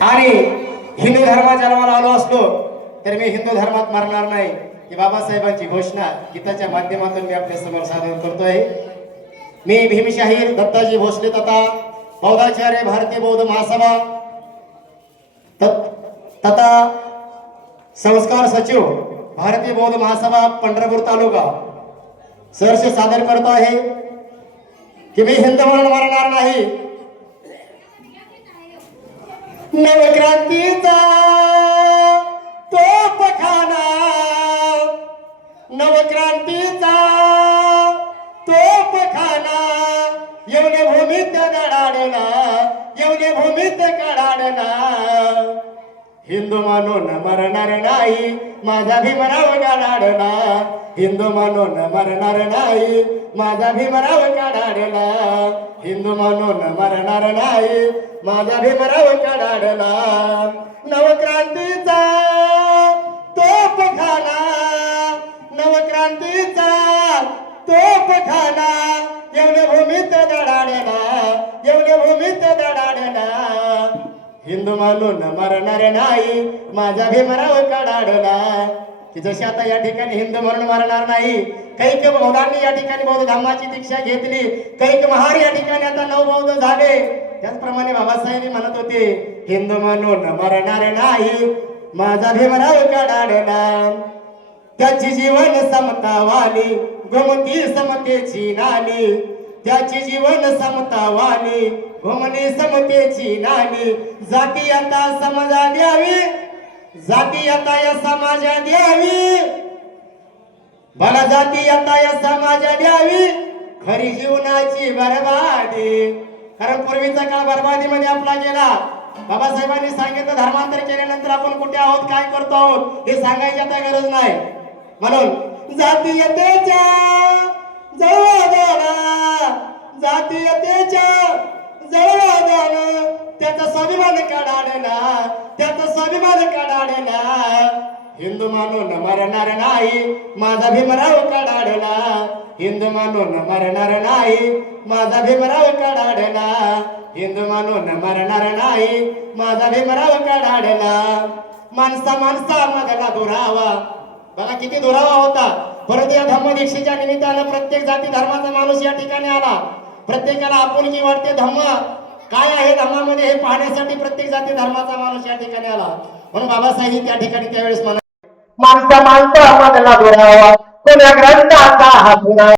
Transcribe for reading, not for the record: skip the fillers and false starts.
आणि हिंदू धर्मात जन्माला आलो असलो तर मी हिंदू धर्मात मरणार नाही ही बाबासाहेबांची घोषणा गीताच्या माध्यमातून मी आपल्या समोर सादर करतोय। मी भीमशाहीर दत्ताजी भोसले तथा बौद्धाचार्य भारतीय बौद्ध महासभा तथा संस्कार सचिव भारतीय बौद्ध महासभा पंढरपूर तालुका सहर्ष सादर करतो आहे की मी हिंदू म्हणून मरणार नाही। नवक्रांतीचा तोफखाना, नवक्रांतीचा तोफखाना येवले भूमीत कडाडला, येवले भूमीत कडाडला। हिंदू म्हणून मरणार नाही माझा भीमराव कडाडला, हिंदू म्हणून मरणार नाही माझा भीमराव कडाडला, हिंदू म्हणून मरणार नाही माझा भीमराव कडाडला। नवक्रांतीचा तोफखाना, नवक्रांतीचा तोफखाना येवले भूमीत दडाडला, येवले भूमीत दडाडला। हिंदू म्हणून मरणार नाही माझा भीमराव कडाडला। की जशी आता या ठिकाणी हिंदू म्हणून मरणार नाही, कैक बौद्धांनी या ठिकाणी बौद्ध धर्माची दीक्षा घेतली, कैक महार या ठिकाणी आता नवबौद्ध झाले, त्याचप्रमाणे बाबासाहेब म्हणत होते हिंदू म्हणून मरणार नाही माझा भीमराव कडाडला। त्याची जीवन समता वाली गोमती समतेची नाली, त्याची जीवन समता वाली घुमनी समतेची नाली। जातीयता समाजा द्यावी, जातीयता या समाजा द्यावी, मला जातीयता या समाजा द्यावी, खरी जीवनाची बरबादी। कारण पूर्वीचा काळ बरबादीमध्ये आपला गेला। बाबासाहेबांनी सांगितलं धर्मांतर केल्यानंतर आपण कुठे आहोत, काय करतो आहोत हे सांगायची आता गरज नाही। म्हणून जातीयतेच्या जवळदाना, जातीयतेच्या जवळदाना त्याचा स्वाभिमान काढाडला, त्याचा स्वाभिमान काढाडला। हिंदू म्हणून मरणार नाही माझा भीमराव कडाडला, हिंदू म्हणून मरणार नाही माझा भीमराव कडाडला, हिंदू म्हणून मरणार नाही माझा भीमराव कडाडला। माणसा माणसा मधला दुरावा, बघा किती दुरावा होता, परंतु या धम्मदीक्षेच्या निमित्तानं प्रत्येक जाती धर्माचा माणूस या ठिकाणी आला। प्रत्येकाला आपुलकी वाटते, धम्म काय आहे धम्मामध्ये हे पाहण्यासाठी प्रत्येक जाती धर्माचा माणूस या ठिकाणी आला। म्हणून बाबासाहेब त्या ठिकाणी त्यावेळेस म्हणा माणसा माणसा मधला दुरावा कोण्या ग्रंथाचा हा पुरावा।